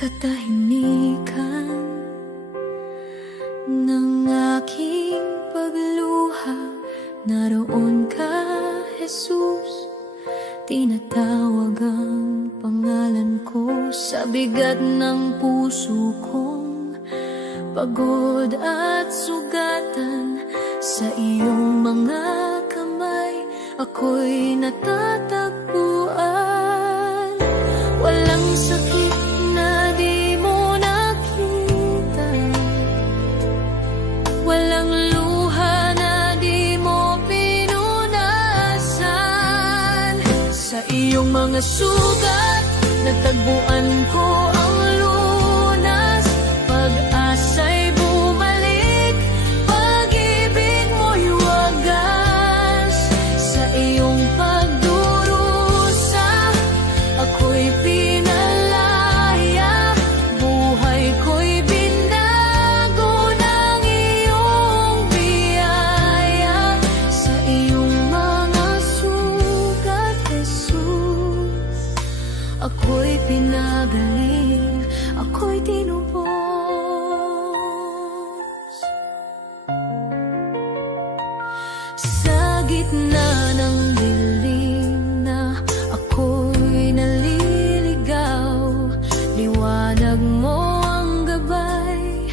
katahimikan ng aking pagluha. Naroon ka, Jesus, tinatawag ang pangalan ko sa bigat ng puso kong pagod at sugatan. Sa iyong mga kamay ako'y natatagpuan. Walang sakit na di mo nakita, walang luha na di mo pinunasan. Sa iyong mga sugat natagpuan ko ang lunas. Pag-asa'y bumalik, pag-ibig mo'y wagas. Sa iyong pagdurusa ako'y pinalaya. Buhay ko'y binago ng iyong biyaya. Sa iyong mga sugat, Jesus, ako'y pinagaling, ako'y tinubos. Sa gitna ng dilim na ako'y naliligaw, liwanag mo ang gabay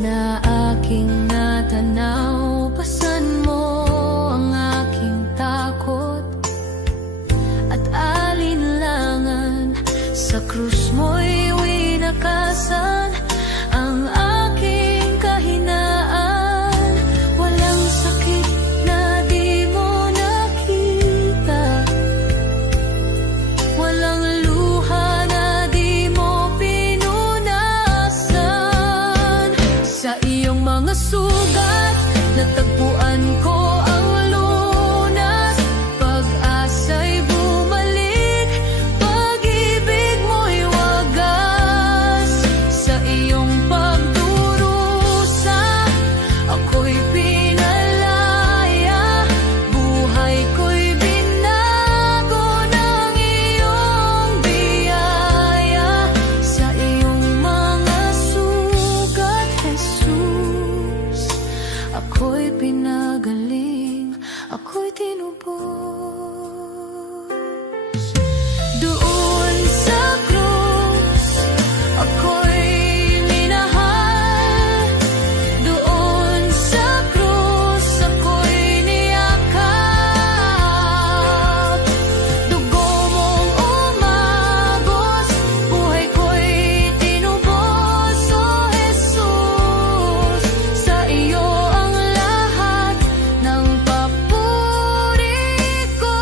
na aking natanaw. Pasan mo ang aking takot at alinlangan. Sa krus mo'y winakasan ang aking kahinaan. Walang sakit na di mo nakita, walang luha na di mo pinunasan. Sa iyong mga sugat natagpuan ko ang lunas. Pag-asa'y bumalik, pag-ibig mo'y wagas. Sa iyong pagdurusa ako'y pinalaya. Buhay ko'y binago ng iyong biyaya. Sa iyong mga sugat, Jesus, ako'y pinagaling, ako'y tinubos. Doon sa krus ako'y minahal. Doon sa krus ako'y niyakap. Dugo mong umagos, buhay ko'y tinubos. O Jesus, sa iyo ang lahat ng papuri ko.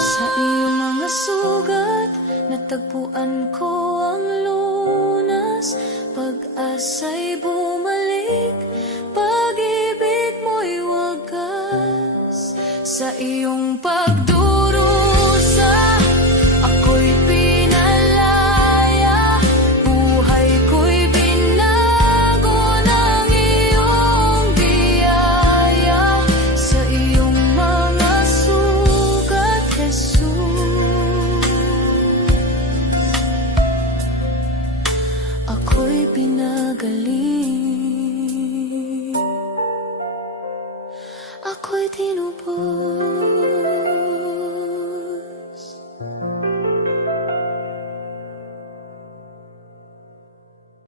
Sa iyong mga sugat natagpuan ko ang lunas. Pag-asa'y bumalik, pag-ibig mo'y wagas. Sa iyong pagdurusa ako'y pinalaya. Buhay ko'y binago ng iyong biyaya. Sa iyong mga sugat, Jesus, ako'y pinagaling, ako'y tinubos.